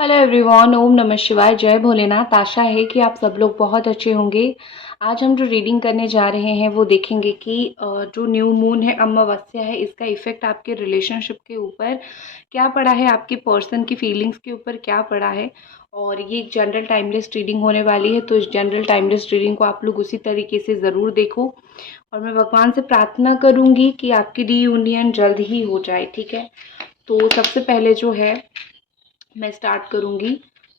Hello everyone, ओम नमः शिवाय, जय भोलेनाथ। आशा है कि आप सब लोग बहुत अच्छे होंगे। आज हम जो रीडिंग करने जा रहे हैं वो देखेंगे कि जो न्यू मून है, अमावस्या है, इसका इफ़ेक्ट आपके रिलेशनशिप के ऊपर क्या पड़ा है, आपके पर्सन की फीलिंग्स के ऊपर क्या पड़ा है। और ये एक जनरल टाइमलेस रीडिंग होने वाली है, तो इस जनरल टाइमलेस रीडिंग को आप लोग उसी तरीके से ज़रूर देखो। और मैं भगवान से प्रार्थना करूँगी कि आपकी रीयूनियन जल्द ही हो जाए, ठीक है। तो सबसे पहले जो है मैं स्टार्ट करूंगी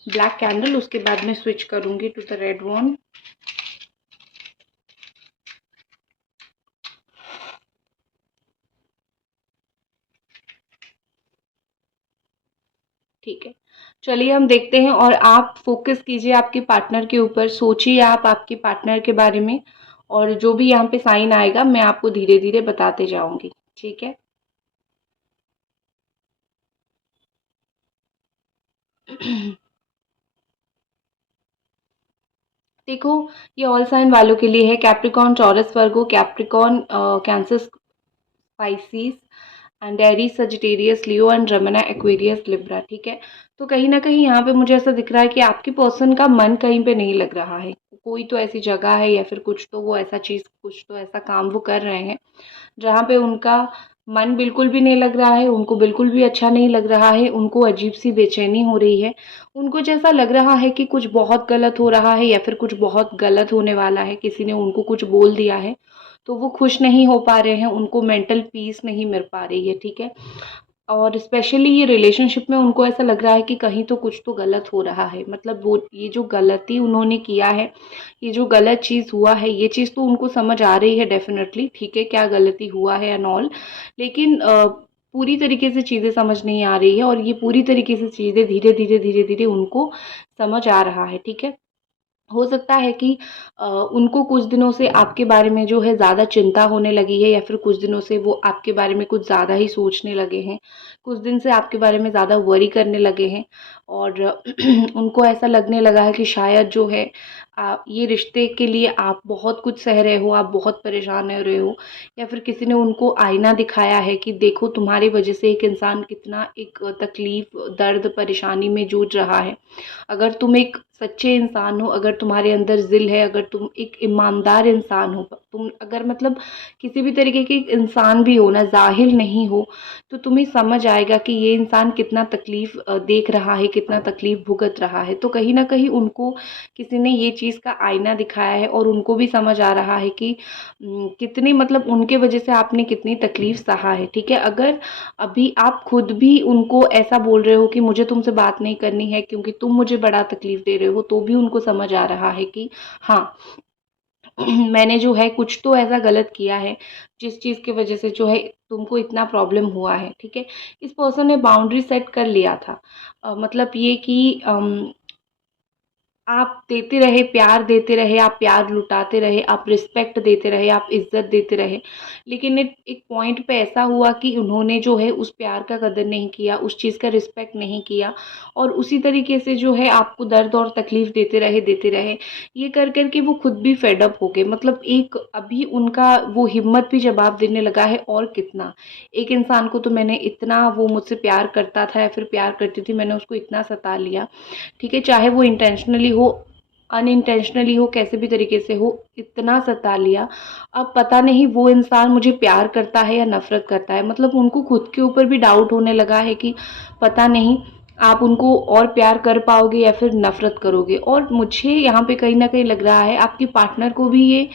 ब्लैक कैंडल, उसके बाद में स्विच करूंगी टू द रेड वन। ठीक है, चलिए हम देखते हैं। और आप फोकस कीजिए आपके पार्टनर के ऊपर, सोचिए आप आपके पार्टनर के बारे में। और जो भी यहाँ पे साइन आएगा मैं आपको धीरे धीरे बताते जाऊंगी, ठीक है। देखो, ये ऑल साइन वालों के लिए है। Capricorn, Taurus, Virgo, Capricorn, Cancer, Pisces and Aries, Sagittarius, Leo and रमना, एक्वेरियस, लिब्रा, ठीक है। तो कहीं ना कहीं यहाँ पे मुझे ऐसा दिख रहा है कि आपके पर्सन का मन कहीं पे नहीं लग रहा है। कोई तो ऐसी जगह है या फिर कुछ तो वो ऐसा चीज़, कुछ तो ऐसा काम वो कर रहे हैं जहाँ पे उनका मन बिल्कुल भी नहीं लग रहा है, उनको बिल्कुल भी अच्छा नहीं लग रहा है, उनको अजीब सी बेचैनी हो रही है। उनको जैसा लग रहा है कि कुछ बहुत गलत हो रहा है या फिर कुछ बहुत गलत होने वाला है, किसी ने उनको कुछ बोल दिया है, तो वो खुश नहीं हो पा रहे हैं, उनको मेंटल पीस नहीं मिल पा रही है, ठीक है। और स्पेशली ये रिलेशनशिप में उनको ऐसा लग रहा है कि कहीं तो कुछ तो गलत हो रहा है। मतलब वो ये जो गलती उन्होंने किया है, ये जो गलत चीज़ हुआ है, ये चीज़ तो उनको समझ आ रही है डेफिनेटली, ठीक है, क्या गलती हुआ है एंड ऑल। लेकिन पूरी तरीके से चीज़ें समझ नहीं आ रही है, और ये पूरी तरीके से चीज़ें धीरे धीरे धीरे धीरे उनको समझ आ रहा है, ठीक है। हो सकता है कि उनको कुछ दिनों से आपके बारे में जो है ज़्यादा चिंता होने लगी है, या फिर कुछ दिनों से वो आपके बारे में कुछ ज़्यादा ही सोचने लगे हैं। कुछ दिन से आपके बारे में ज़्यादा वरी करने लगे हैं। और उनको ऐसा लगने लगा है कि शायद जो है ये रिश्ते के लिए आप बहुत कुछ सह रहे हो, आप बहुत परेशान हो रहे हो, या फिर किसी ने उनको आईना दिखाया है कि देखो तुम्हारी वजह से एक इंसान कितना एक तकलीफ, दर्द, परेशानी में जूझ रहा है। अगर तुम एक सच्चे इंसान हो, अगर तुम्हारे अंदर ज़िल है, अगर तुम एक ईमानदार इंसान हो, तुम अगर मतलब किसी भी तरीके के एक इंसान भी हो ना, ज़ाहिर नहीं हो, तो तुम्हें समझ आएगा कि ये इंसान कितना तकलीफ़ देख रहा है, कितना तकलीफ़ भुगत रहा है। तो कहीं न कहीं उनको किसी ने ये चीज़ का आईना दिखाया है, और उनको भी समझ आ रहा है कि कितनी मतलब उनके वजह से आपने कितनी तकलीफ़ सहा है, ठीक है। अगर अभी आप खुद भी उनको ऐसा बोल रहे हो कि मुझे तुमसे बात नहीं करनी है क्योंकि तुम मुझे बड़ा तकलीफ दे रहे हो, तो भी उनको समझ आ रहा है कि हाँ, मैंने जो है कुछ तो ऐसा गलत किया है जिस चीज़ की वजह से जो है तुमको इतना प्रॉब्लम हुआ है, ठीक है। इस पर्सन ने बाउंड्री सेट कर लिया था। मतलब ये कि आप देते रहे, प्यार देते रहे, आप प्यार लुटाते रहे, आप रिस्पेक्ट देते रहे, आप इज़्ज़त देते रहे। लेकिन एक एक पॉइंट पे ऐसा हुआ कि उन्होंने जो है उस प्यार का कदर नहीं किया, उस चीज़ का रिस्पेक्ट नहीं किया, और उसी तरीके से जो है आपको दर्द और तकलीफ़ देते रहे, देते रहे। ये कर कर के वो खुद भी फेड अप हो गए। मतलब एक अभी उनका वो हिम्मत भी जवाब देने लगा है, और कितना। एक इंसान को तो मैंने इतना, वो मुझसे प्यार करता था या फिर प्यार करती थी, मैंने उसको इतना सता लिया, ठीक है, चाहे वो इंटेंशनली हो, अनइंटेंशनली हो, कैसे भी तरीके से हो, इतना सता लिया। अब पता नहीं वो इंसान मुझे प्यार करता है या नफ़रत करता है। मतलब उनको खुद के ऊपर भी डाउट होने लगा है कि पता नहीं आप उनको और प्यार कर पाओगे या फिर नफ़रत करोगे। और मुझे यहाँ पे कहीं न कहीं लग रहा है आपके पार्टनर को भी ये,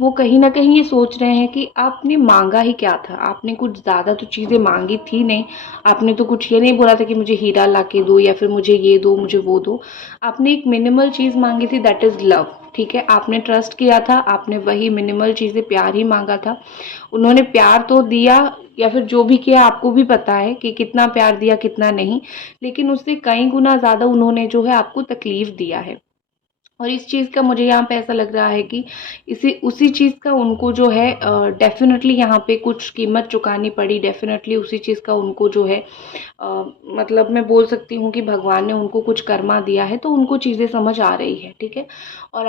वो कहीं न कहीं ये सोच रहे हैं कि आपने माँगा ही क्या था? आपने कुछ ज़्यादा तो चीज़ें माँगी थी नहीं। आपने तो कुछ ये नहीं बोला था कि मुझे हीरा ला के दो या फिर मुझे ये दो, मुझे वो दो। आपने एक मिनिमल चीज़ माँगी थी, दैट इज़ लव, ठीक है। आपने ट्रस्ट किया था, आपने वही मिनिमल चीज़ें, प्यार ही माँगा था। उन्होंने प्यार तो दिया, या फिर जो भी किया आपको भी पता है कि कितना प्यार दिया, कितना नहीं। लेकिन उससे कई गुना ज़्यादा उन्होंने जो है आपको तकलीफ़ दिया है। और इस चीज़ का मुझे यहाँ पे ऐसा लग रहा है कि इसी उसी चीज़ का उनको जो है डेफ़िनेटली यहाँ पे कुछ कीमत चुकानी पड़ी। डेफ़िनेटली उसी चीज़ का उनको जो है मतलब मैं बोल सकती हूँ कि भगवान ने उनको कुछ कर्मा दिया है, तो उनको चीज़ें समझ आ रही है, ठीक है। और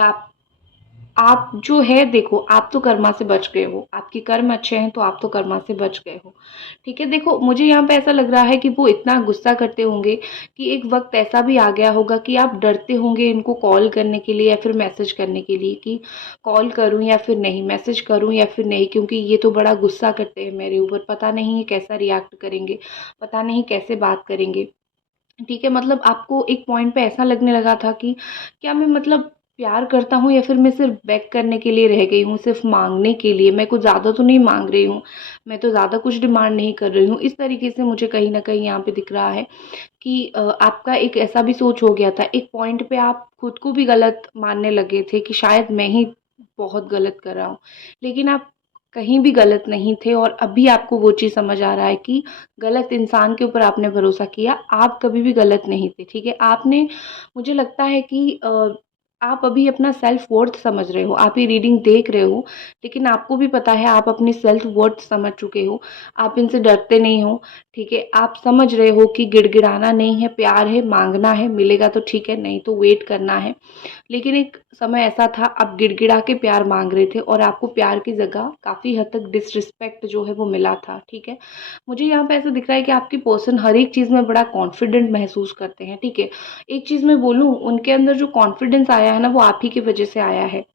आप जो है देखो, आप तो कर्मा से बच गए हो, आपके कर्म अच्छे हैं तो आप तो कर्मा से बच गए हो, ठीक है। देखो मुझे यहाँ पे ऐसा लग रहा है कि वो इतना गुस्सा करते होंगे कि एक वक्त ऐसा भी आ गया होगा कि आप डरते होंगे इनको कॉल करने के लिए या फिर मैसेज करने के लिए कि कॉल करूँ या फिर नहीं, मैसेज करूँ या फिर नहीं, क्योंकि ये तो बड़ा गुस्सा करते हैं मेरे ऊपर, पता नहीं ये कैसा रिएक्ट करेंगे, पता नहीं कैसे बात करेंगे, ठीक है। मतलब आपको एक पॉइंट पे ऐसा लगने लगा था कि क्या मैं मतलब प्यार करता हूँ या फिर मैं सिर्फ बेग करने के लिए रह गई हूँ, सिर्फ मांगने के लिए, मैं कुछ ज़्यादा तो नहीं मांग रही हूँ, मैं तो ज़्यादा कुछ डिमांड नहीं कर रही हूँ, इस तरीके से मुझे कहीं ना कहीं यहाँ पे दिख रहा है कि आपका एक ऐसा भी सोच हो गया था, एक पॉइंट पे आप खुद को भी गलत मानने लगे थे कि शायद मैं ही बहुत गलत कर रहा हूँ, लेकिन आप कहीं भी गलत नहीं थे और अभी आपको वो चीज़ समझ आ रहा है कि गलत इंसान के ऊपर आपने भरोसा किया, आप कभी भी गलत नहीं थे, ठीक है। आपने, मुझे लगता है कि आप अभी अपना सेल्फ वर्थ समझ रहे हो, आप ये रीडिंग देख रहे हो, लेकिन आपको भी पता है आप अपनी सेल्फ वर्थ समझ चुके हो, आप इनसे डरते नहीं हो, ठीक है। आप समझ रहे हो कि गिड़गिड़ाना नहीं है, प्यार है, मांगना है, मिलेगा तो ठीक है, नहीं तो वेट करना है। लेकिन एक समय ऐसा था आप गिड़गिड़ा के प्यार मांग रहे थे और आपको प्यार की जगह काफ़ी हद तक डिसरिस्पेक्ट जो है वो मिला था, ठीक है। मुझे यहाँ पे ऐसा दिख रहा है कि आपकी पर्सन हर एक चीज़ में बड़ा कॉन्फिडेंट महसूस करते हैं, ठीक है। एक चीज़ मैं बोलूँ, उनके अंदर जो कॉन्फिडेंस आया है ना वो आप ही की वजह से आया है,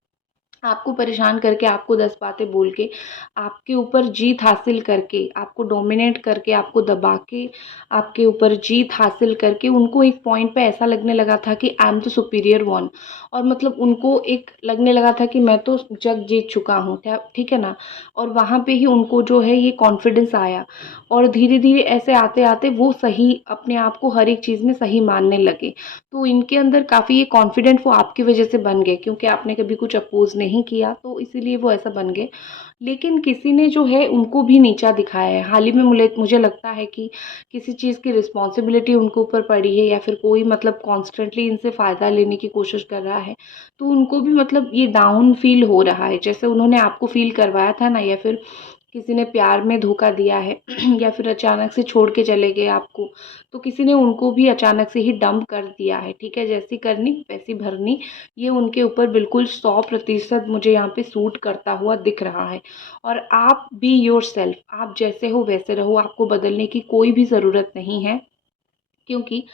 आपको परेशान करके, आपको 10 बातें बोल के, आपके ऊपर जीत हासिल करके, आपको डोमिनेट करके, आपको दबा के, आपके ऊपर जीत हासिल करके, उनको एक पॉइंट पे ऐसा लगने लगा था कि I am the superior one, और मतलब उनको एक लगने लगा था कि मैं तो जग जीत चुका हूँ, क्या, ठीक है ना। और वहाँ पे ही उनको जो है ये कॉन्फिडेंस आया और धीरे धीरे ऐसे आते आते वो सही, अपने आप को हर एक चीज़ में सही मानने लगे। तो इनके अंदर काफ़ी ये कॉन्फिडेंट वो आपकी वजह से बन गए, क्योंकि आपने कभी कुछ अपोज़ नहीं किया तो इसीलिए वो ऐसा बन गए। लेकिन किसी ने जो है उनको भी नीचा दिखाया है। हाल ही में मुझे लगता है कि किसी चीज़ की रिस्पॉन्सिबिलिटी उनके ऊपर पड़ी है या फिर कोई मतलब कॉन्स्टेंटली इनसे फ़ायदा लेने की कोशिश कर रहा है। तो उनको भी मतलब ये डाउन फ़ील हो रहा है, जैसे उन्होंने आपको फ़ील करवाया था ना, या फिर किसी ने प्यार में धोखा दिया है या फिर अचानक से छोड़ के चले गए आपको, तो किसी ने उनको भी अचानक से ही डंप कर दिया है, ठीक है। जैसी करनी वैसी भरनी, ये उनके ऊपर बिल्कुल 100% मुझे यहाँ पे सूट करता हुआ दिख रहा है। और आप बी योरसेल्फ, आप जैसे हो वैसे रहो, आपको बदलने की कोई भी ज़रूरत नहीं है, क्योंकि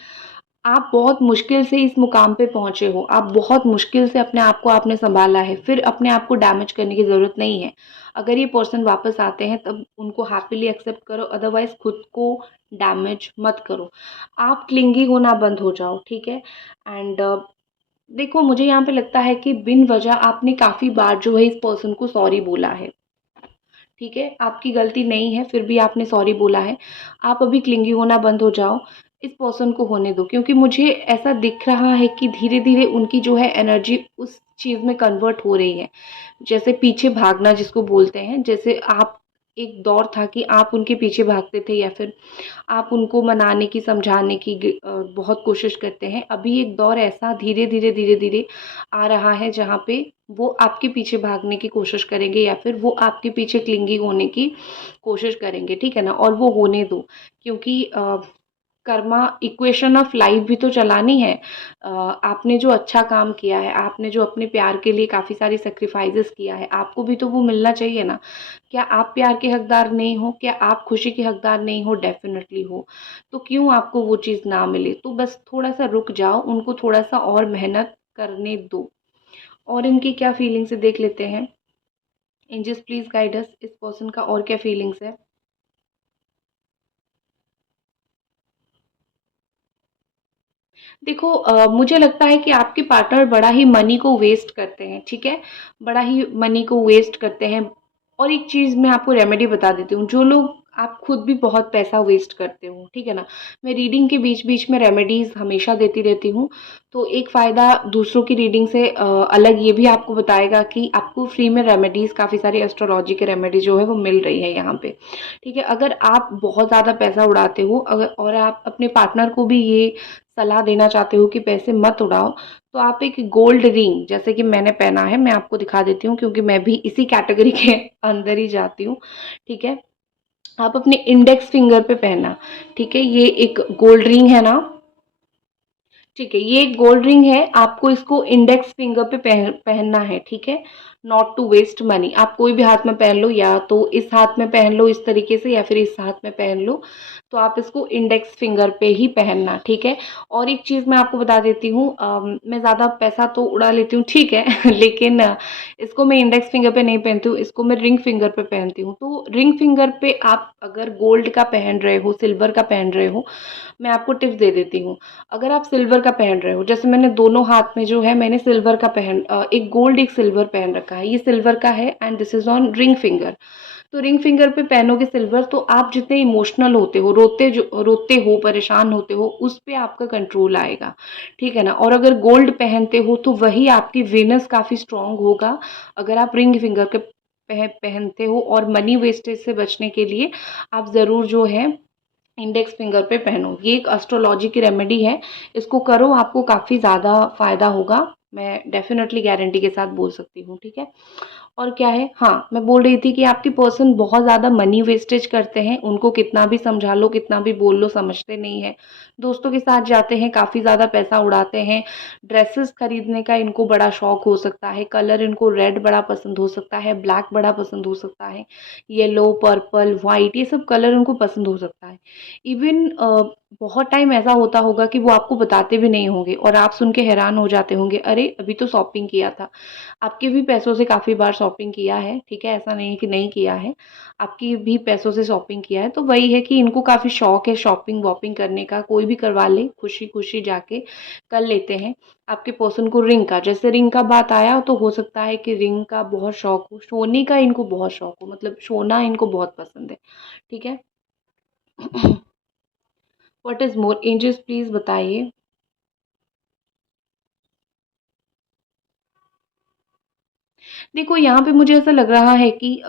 आप बहुत मुश्किल से इस मुकाम पे पहुँचे हो, आप बहुत मुश्किल से अपने आप को आपने सँभाला है, फिर अपने आप को डैमेज करने की ज़रूरत नहीं है। अगर ये पर्सन वापस आते हैं तब उनको हैपीली एक्सेप्ट करो, अदरवाइज़ खुद को डैमेज मत करो। आप क्लिंगी होना बंद हो जाओ, ठीक है। एंड देखो मुझे यहाँ पे लगता है कि बिन वजह आपने काफ़ी बार जो है इस पर्सन को सॉरी बोला है, ठीक है। आपकी गलती नहीं है फिर भी आपने सॉरी बोला है। आप अभी क्लिंगी होना बंद हो जाओ, इस पर्सन को होने दो, क्योंकि मुझे ऐसा दिख रहा है कि धीरे-धीरे उनकी जो है एनर्जी उस चीज़ में कन्वर्ट हो रही है। जैसे पीछे भागना जिसको बोलते हैं, जैसे आप, एक दौर था कि आप उनके पीछे भागते थे या फिर आप उनको मनाने की, समझाने की बहुत कोशिश करते हैं। अभी एक दौर ऐसा धीरे-धीरे आ रहा है जहाँ पे वो आपके पीछे भागने की कोशिश करेंगे या फिर वो आपके पीछे क्लिंगी होने की कोशिश करेंगे, ठीक है ना? और वो होने दो, क्योंकि कर्मा इक्वेशन ऑफ लाइफ भी तो चलानी है। आपने जो अच्छा काम किया है, आपने जो अपने प्यार के लिए काफ़ी सारी सैक्रिफाइसेस किया है, आपको भी तो वो मिलना चाहिए ना। क्या आप प्यार के हकदार नहीं हो? क्या आप खुशी के हकदार नहीं हो? डेफिनेटली हो। तो क्यों आपको वो चीज़ ना मिले? तो बस थोड़ा-सा रुक जाओ, उनको थोड़ा-सा और मेहनत करने दो। और इनकी क्या फीलिंग्स है देख लेते हैं। एंजल्स प्लीज़ गाइड अस, इस पर्सन का और क्या फीलिंग्स है? देखो मुझे लगता है कि आपके पार्टनर बड़ा ही मनी को वेस्ट करते हैं, ठीक है? बड़ा ही मनी को वेस्ट करते हैं। और एक चीज़ मैं आपको रेमेडी बता देती हूँ, जो लोग, आप खुद भी बहुत पैसा वेस्ट करते हो, ठीक है ना? मैं रीडिंग के बीच-बीच में रेमेडीज़ हमेशा देती रहती हूँ, तो एक फ़ायदा दूसरों की रीडिंग से अलग ये भी आपको बताएगा कि आपको फ्री में रेमेडीज़, काफ़ी सारी एस्ट्रोलॉजी के रेमेडी जो है वो मिल रही है यहाँ पे, ठीक है? अगर आप बहुत ज़्यादा पैसा उड़ाते हो, अगर और आप अपने पार्टनर को भी ये सलाह देना चाहते हो कि पैसे मत उड़ाओ, तो आप एक गोल्ड रिंग, जैसे कि मैंने पहना है, मैं आपको दिखा देती हूँ क्योंकि मैं भी इसी कैटेगरी के अंदर ही जाती हूँ, ठीक है? आप अपने इंडेक्स फिंगर पे पहनना, ठीक है? ये एक गोल्ड रिंग है ना, ठीक है, ये एक गोल्ड रिंग है, आपको इसको इंडेक्स फिंगर पे पहनना है, ठीक है। नॉट टू वेस्ट मनी, आप कोई भी हाथ में पहन लो, या तो इस हाथ में पहन लो इस तरीके से, या फिर इस हाथ में पहन लो, तो आप इसको इंडेक्स फिंगर पे ही पहनना, ठीक है। और एक चीज़ मैं आपको बता देती हूँ, मैं ज़्यादा पैसा तो उड़ा लेती हूँ, ठीक है लेकिन इसको मैं इंडेक्स फिंगर पे नहीं पहनती हूँ, इसको मैं रिंग फिंगर पे पहनती हूँ। तो रिंग फिंगर पे आप अगर गोल्ड का पहन रहे हो, सिल्वर का पहन रहे हो, मैं आपको टिप्स दे देती हूँ। अगर आप सिल्वर का पहन रहे हो, जैसे मैंने दोनों हाथ में जो है मैंने सिल्वर का एक गोल्ड एक सिल्वर पहन रखा है, ये सिल्वर का है and this is on ring finger. तो रिंग फिंगर पे पहनोगे सिल्वर, तो आप जितने इमोशनल होते हो, रोते हो, परेशान होते हो, उस पे आपका कंट्रोल आएगा, ठीक है ना। और अगर गोल्ड पहनते हो तो वही आपकी वीनस काफ़ी स्ट्रांग होगा, अगर आप रिंग फिंगर के पहनते हो। और मनी वेस्टेज से बचने के लिए आप ज़रूर जो है इंडेक्स फिंगर पे पहनो, ये एक एस्ट्रोलॉजी की रेमेडी है, इसको करो, आपको काफ़ी ज़्यादा फ़ायदा होगा, मैं डेफिनेटली गारंटी के साथ बोल सकती हूँ, ठीक है। और क्या है, हाँ, मैं बोल रही थी कि आपकी पर्सन बहुत ज़्यादा मनी वेस्टेज करते हैं, उनको कितना भी समझा लो, कितना भी बोल लो, समझते नहीं है। दोस्तों के साथ जाते हैं, काफ़ी ज़्यादा पैसा उड़ाते हैं, ड्रेसेस खरीदने का इनको बड़ा शौक हो सकता है, कलर इनको रेड बड़ा पसंद हो सकता है, ब्लैक बड़ा पसंद हो सकता है, येलो, पर्पल, वाइट, ये सब कलर उनको पसंद हो सकता है। इवन बहुत टाइम ऐसा होता होगा कि वो आपको बताते भी नहीं होंगे और आप सुन के हैरान हो जाते होंगे, अरे अभी तो शॉपिंग किया था। आपके भी पैसों से काफ़ी बार शॉपिंग किया है, ठीक है, ऐसा नहीं है कि नहीं किया है, आपकी भी पैसों से शॉपिंग किया है। तो वही है कि इनको काफ़ी शौक है शॉपिंग वॉपिंग करने का, कोई भी करवा ले, खुशी खुशी जाके कर लेते हैं। आपके पर्सन को रिंग का, जैसे रिंग का बात आया, तो हो सकता है कि रिंग का बहुत शौक हो, सोने का इनको बहुत शौक हो, मतलब सोना इनको बहुत पसंद है, ठीक है। What is more angels, please बताइए। देखो, यहाँ पे मुझे ऐसा लग रहा है कि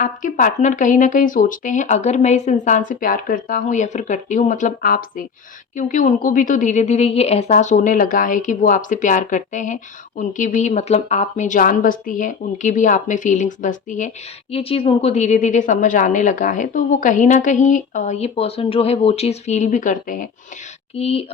आपके पार्टनर कहीं न कहीं सोचते हैं, अगर मैं इस इंसान से प्यार करता हूँ या फिर करती हूँ, मतलब आपसे, क्योंकि उनको भी तो धीरे-धीरे ये एहसास होने लगा है कि वो आपसे प्यार करते हैं। उनकी भी मतलब आप में जान बसती है, उनकी भी आप में फीलिंग्स बसती है। ये चीज़ उनको धीरे-धीरे समझ आने लगा है, तो वो कहीं न कहीं ये पर्सन जो है वो चीज़ फ़ील भी करते हैं। कि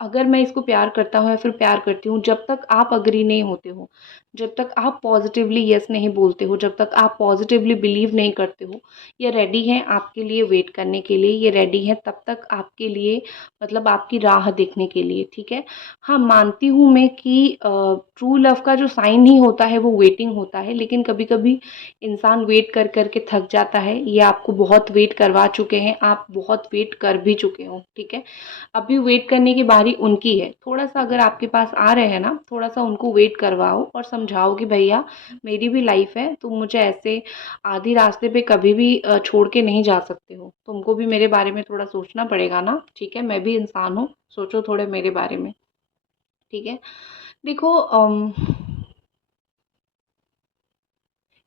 अगर मैं इसको प्यार करता हूँ या फिर प्यार करती हूँ, जब तक आप एग्री नहीं होते हो, जब तक आप पॉजिटिवली यस नहीं बोलते हो, जब तक आप पॉजिटिवली बिलीव नहीं करते हो, ये रेडी हैं आपके लिए वेट करने के लिए, ये रेडी हैं तब तक आपके लिए, मतलब आपकी राह देखने के लिए, ठीक है। हाँ, मानती हूँ मैं कि ट्रू लव का जो साइन ही होता है वो वेटिंग होता है, लेकिन कभी-कभी इंसान वेट कर कर के थक जाता है। ये आपको बहुत वेट करवा चुके हैं, आप बहुत वेट कर भी चुके हो, ठीक है। अभी वेट करने की बारी उनकी है। थोड़ा-सा अगर आपके पास आ रहे हैं ना, थोड़ा-सा उनको वेट करवाओ और समझाओ कि भैया मेरी भी लाइफ़ है, तुम मुझे ऐसे आधी रास्ते पे कभी भी छोड़ के नहीं जा सकते हो। तुमको भी मेरे बारे में थोड़ा सोचना पड़ेगा ना, ठीक है? मैं भी इंसान हूँ, सोचो थोड़े मेरे बारे में, ठीक है? देखो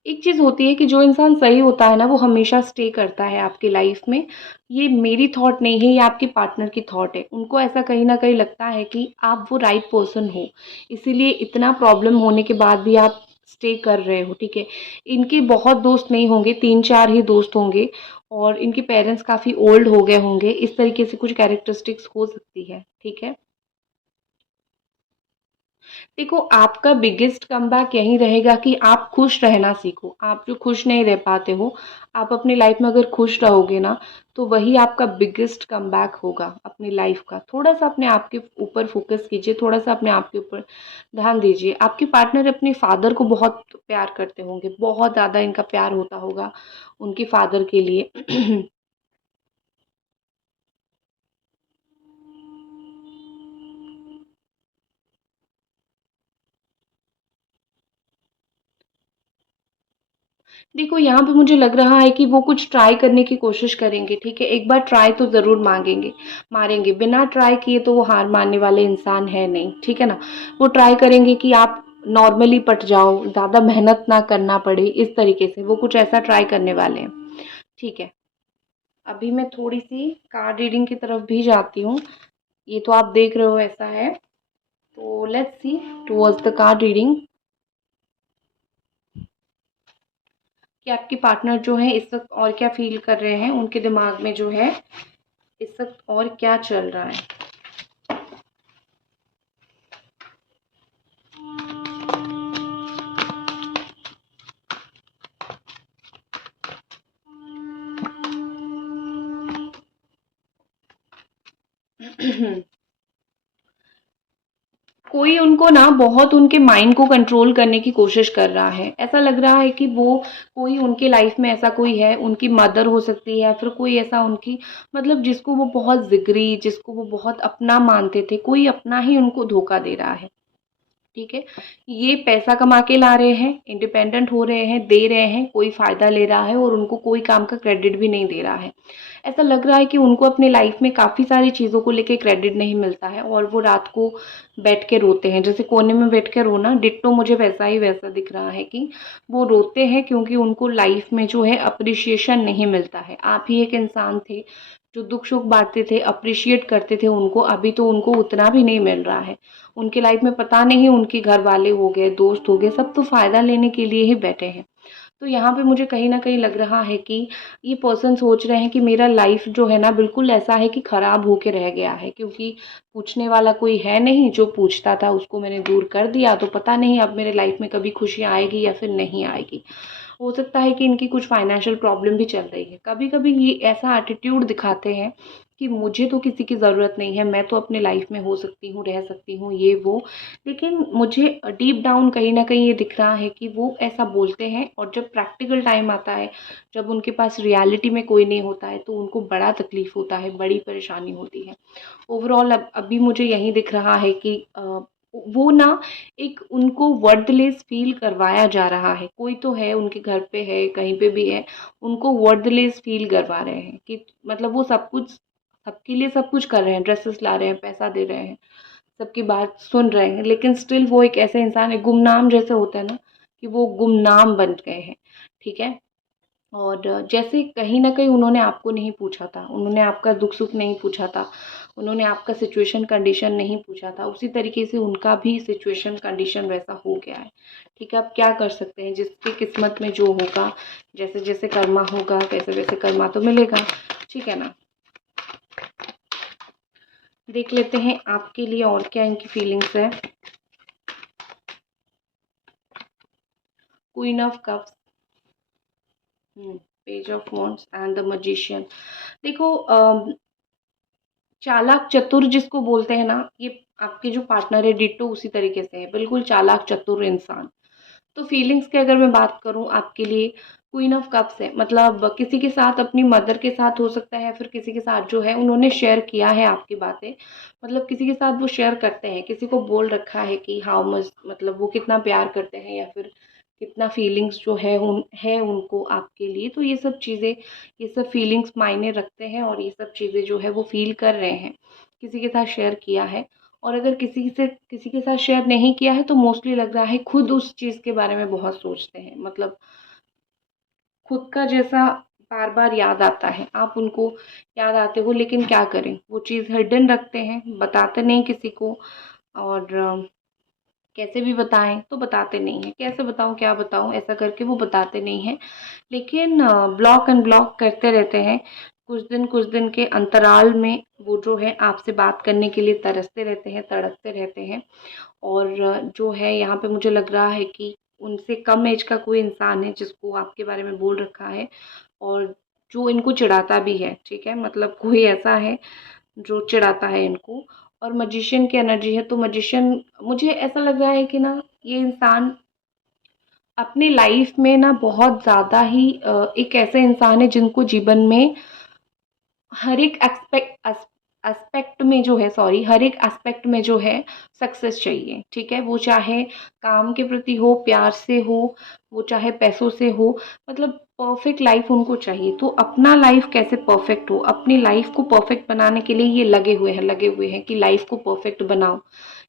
एक चीज़ होती है कि जो इंसान सही होता है ना, वो हमेशा स्टे करता है आपकी लाइफ में। ये मेरी थॉट नहीं है, ये आपके पार्टनर की थॉट है। उनको ऐसा कहीं न कहीं लगता है कि आप वो राइट पर्सन हो, इसीलिए इतना प्रॉब्लम होने के बाद भी आप स्टे कर रहे हो, ठीक है। इनके बहुत दोस्त नहीं होंगे, 3-4 ही दोस्त होंगे और इनके पेरेंट्स काफ़ी ओल्ड हो गए होंगे, इस तरीके से कुछ कैरेक्टरिस्टिक्स हो सकती है, ठीक है। देखो, आपका बिगेस्ट कमबैक यही रहेगा कि आप खुश रहना सीखो। आप जो खुश नहीं रह पाते हो, आप अपनी लाइफ में अगर खुश रहोगे ना, तो वही आपका बिगेस्ट कमबैक होगा अपनी लाइफ का। थोड़ा-सा अपने आप के ऊपर फ़ोकस कीजिए, थोड़ा-सा अपने आप के ऊपर ध्यान दीजिए। आपके पार्टनर अपने फादर को बहुत प्यार करते होंगे, बहुत ज़्यादा इनका प्यार होता होगा उनके फादर के लिए। देखो, यहाँ पे मुझे लग रहा है कि वो कुछ ट्राई करने की कोशिश करेंगे, ठीक है? एक बार ट्राई तो ज़रूर मारेंगे। बिना ट्राई किए तो वो हार मानने वाले इंसान है नहीं, ठीक है ना? वो ट्राई करेंगे कि आप नॉर्मली पट जाओ, ज़्यादा मेहनत ना करना पड़े, इस तरीके से वो कुछ ऐसा ट्राई करने वाले हैं, ठीक है? अभी मैं थोड़ी-सी कार्ड रीडिंग की तरफ भी जाती हूँ। ये तो आप देख रहे हो ऐसा है, तो let's see towards the card reading कि आपके पार्टनर जो है इस वक़्त और क्या फ़ील कर रहे हैं, उनके दिमाग में जो है इस वक़्त और क्या चल रहा है? कोई उनको ना बहुत उनके माइंड को कंट्रोल करने की कोशिश कर रहा है। ऐसा लग रहा है कि वो कोई उनके लाइफ में ऐसा कोई है, उनकी मदर हो सकती है या फिर कोई ऐसा उनकी मतलब जिसको वो बहुत जिगरी, जिसको वो बहुत अपना मानते थे, कोई अपना ही उनको धोखा दे रहा है। ठीक है, ये पैसा कमा के ला रहे हैं, इंडिपेंडेंट हो रहे हैं, दे रहे हैं, कोई फायदा ले रहा है और उनको कोई काम का क्रेडिट भी नहीं दे रहा है। ऐसा लग रहा है कि उनको अपने लाइफ में काफ़ी सारी चीज़ों को लेके क्रेडिट नहीं मिलता है और वो रात को बैठ के रोते हैं, जैसे कोने में बैठ के रोना, डिट्टो मुझे वैसा ही वैसा दिख रहा है कि वो रोते हैं क्योंकि उनको लाइफ में जो है अप्रिशिएशन नहीं मिलता है। आप ही एक इंसान थे जो दुख सुख बांटते थे, अप्रिशिएट करते थे उनको, अभी तो उनको उतना भी नहीं मिल रहा है। उनकी लाइफ में पता नहीं उनके घर वाले हो गए, दोस्त हो गए, सब तो फ़ायदा लेने के लिए ही बैठे हैं। तो यहाँ पे मुझे कहीं न कहीं लग रहा है कि ये पर्सन सोच रहे हैं कि मेरा लाइफ जो है ना बिल्कुल ऐसा है कि ख़राब होके रह गया है, क्योंकि पूछने वाला कोई है नहीं, जो पूछता था उसको मैंने दूर कर दिया, तो पता नहीं अब मेरे लाइफ में कभी खुशी आएगी या फिर नहीं आएगी। हो सकता है कि इनकी कुछ फाइनेंशियल प्रॉब्लम भी चल रही है। कभी-कभी ये ऐसा एटीट्यूड दिखाते हैं कि मुझे तो किसी की ज़रूरत नहीं है, मैं तो अपने लाइफ में हो सकती हूँ, रह सकती हूँ, ये वो। लेकिन मुझे डीप डाउन कहीं न कहीं ये दिख रहा है कि वो ऐसा बोलते हैं और जब प्रैक्टिकल टाइम आता है, जब उनके पास रियलिटी में कोई नहीं होता है, तो उनको बड़ा तकलीफ़ होता है, बड़ी परेशानी होती है। ओवरऑल अब अभी मुझे यही दिख रहा है कि वो ना एक उनको वर्दलेस फ़ील करवाया जा रहा है। कोई तो है, उनके घर पे है, कहीं पे भी है, उनको वर्दलेस फ़ील करवा रहे हैं कि मतलब वो सब कुछ सबके लिए सब कुछ कर रहे हैं, ड्रेसेस ला रहे हैं, पैसा दे रहे हैं, सबकी बात सुन रहे हैं, लेकिन स्टिल वो एक ऐसे इंसान है, गुमनाम जैसे होता है ना, कि वो गुमनाम बन गए हैं। ठीक है? और जैसे कहीं न कहीं उन्होंने आपको नहीं पूछा था, उन्होंने आपका दुख-सुख नहीं पूछा था, उन्होंने आपका सिचुएशन कंडीशन नहीं पूछा था, उसी तरीके से उनका भी सिचुएशन कंडीशन वैसा हो गया है। ठीक है, अब क्या कर सकते हैं, जिसकी किस्मत में जो होगा, जैसे-जैसे कर्मा होगा, वैसे-वैसे कर्मा तो मिलेगा। ठीक है ना? देख लेते हैं आपके लिए और क्या इनकी फीलिंग्स है। Queen of cups, page of wands and the magician. देखो चालाक चतुर जिसको बोलते हैं ना, ये आपके जो पार्टनर है डिट्टो उसी तरीके से है, बिल्कुल चालाक चतुर इंसान। तो फीलिंग्स की अगर मैं बात करूँ आपके लिए, क्वीन ऑफ कप्स है, मतलब किसी के साथ, अपनी मदर के साथ हो सकता है, फिर किसी के साथ जो है उन्होंने शेयर किया है आपकी बातें, मतलब किसी के साथ वो शेयर करते हैं, किसी को बोल रखा है कि हाउ मच मतलब वो कितना प्यार करते हैं या फिर कितना फीलिंग्स जो है उनको आपके लिए। तो ये सब चीज़ें, ये सब फीलिंग्स मायने रखते हैं और ये सब चीज़ें जो है वो फ़ील कर रहे हैं, किसी के साथ शेयर किया है। और अगर किसी के साथ शेयर नहीं किया है तो मोस्टली लग रहा है खुद उस चीज़ के बारे में बहुत सोचते हैं, मतलब खुद का जैसा बार-बार याद आता है, आप उनको याद आते हो, लेकिन क्या करें, वो चीज़ हिडन रखते हैं, बताते नहीं किसी को। और कैसे भी बताएँ तो बताते नहीं हैं, कैसे बताऊँ, क्या बताऊँ, ऐसा करके वो बताते नहीं हैं। लेकिन ब्लॉक अनब्लॉक करते रहते हैं, कुछ दिन के अंतराल में वो जो है आपसे बात करने के लिए तरसते रहते हैं, तड़पते रहते हैं। और जो है यहाँ पे मुझे लग रहा है कि उनसे कम एज का कोई इंसान है जिसको आपके बारे में बोल रखा है और जो इनको चिढ़ाता भी है, ठीक है? मतलब कोई ऐसा है जो चिढ़ाता है इनको। और मैजिशियन की एनर्जी है, तो मैजिशियन मुझे ऐसा लग रहा है कि ना ये इंसान अपनी लाइफ में ना बहुत ज़्यादा ही एक ऐसे इंसान है जिनको जीवन में हर एक एस्पेक्ट में जो है, सॉरी, हर एक एस्पेक्ट में जो है सक्सेस चाहिए, ठीक है? वो चाहे काम के प्रति हो, प्यार से हो, वो चाहे पैसों से हो, मतलब परफेक्ट लाइफ उनको चाहिए। तो अपना लाइफ कैसे परफेक्ट हो, अपनी लाइफ को परफेक्ट बनाने के लिए ये लगे हुए हैं कि लाइफ को परफेक्ट बनाओ।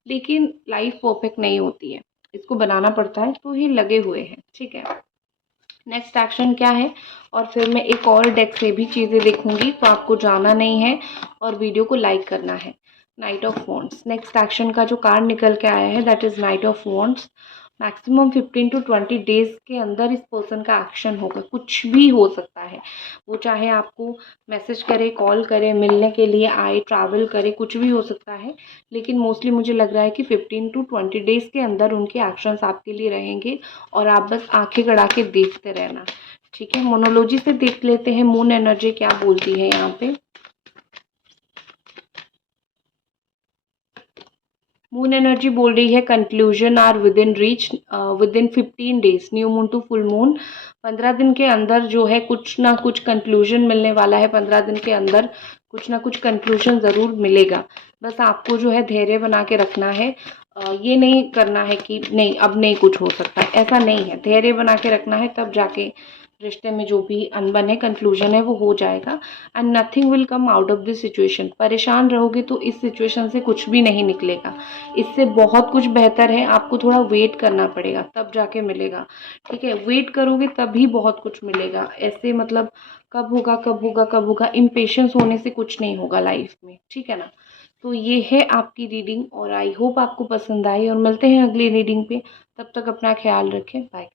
लेकिन लाइफ परफेक्ट नहीं होती है, इसको बनाना पड़ता है, तो ये लगे हुए हैं, ठीक है? नेक्स्ट एक्शन क्या है, और फिर मैं एक और डेक से भी चीज़ें देखूंगी, तो आपको जाना नहीं है और वीडियो को लाइक करना है। Night of wands, next action का जो कार्ड निकल के आया है that is night of wands. Maximum 15 to 20 days के अंदर इस पर्सन का एक्शन होगा, कुछ भी हो सकता है, वो चाहे आपको मैसेज करे, कॉल करे, मिलने के लिए आए, ट्रैवल करे, कुछ भी हो सकता है। लेकिन मोस्टली मुझे लग रहा है कि 15 to 20 डेज के अंदर उनके एक्शंस आपके लिए रहेंगे और आप बस आंखें गड़ा के देखते रहना, ठीक है? मोनोलॉजी से देख लेते हैं मून एनर्जी क्या बोलती है यहाँ पे। मून एनर्जी बोल रही है conclusion are within reach within 15 days, new moon to full moon. 15 दिन के अंदर जो है कुछ ना कुछ कंक्लूजन मिलने वाला है। 15 दिन के अंदर कुछ ना कुछ कंक्लूजन ज़रूर मिलेगा। बस आपको जो है धैर्य बना के रखना है। ये नहीं करना है कि नहीं अब नहीं कुछ हो सकता, ऐसा नहीं है। धैर्य बना के रखना है, तब जाके रिश्ते में जो भी अनबन है, कंक्लूजन है, वो हो जाएगा। And nothing will come out of this situation. परेशान रहोगे तो इस सिचुएशन से कुछ भी नहीं निकलेगा। इससे बहुत कुछ बेहतर है, आपको थोड़ा वेट करना पड़ेगा, तब जाके मिलेगा। ठीक है, वेट करोगे तभी बहुत कुछ मिलेगा। ऐसे मतलब कब होगा कब होगा कब होगा, इम्पेशेंस होने से कुछ नहीं होगा लाइफ में। ठीक है ना। तो ये है आपकी रीडिंग और आई होप आपको पसंद आई, और मिलते हैं अगली रीडिंग पे। तब तक अपना ख्याल रखें। बाय।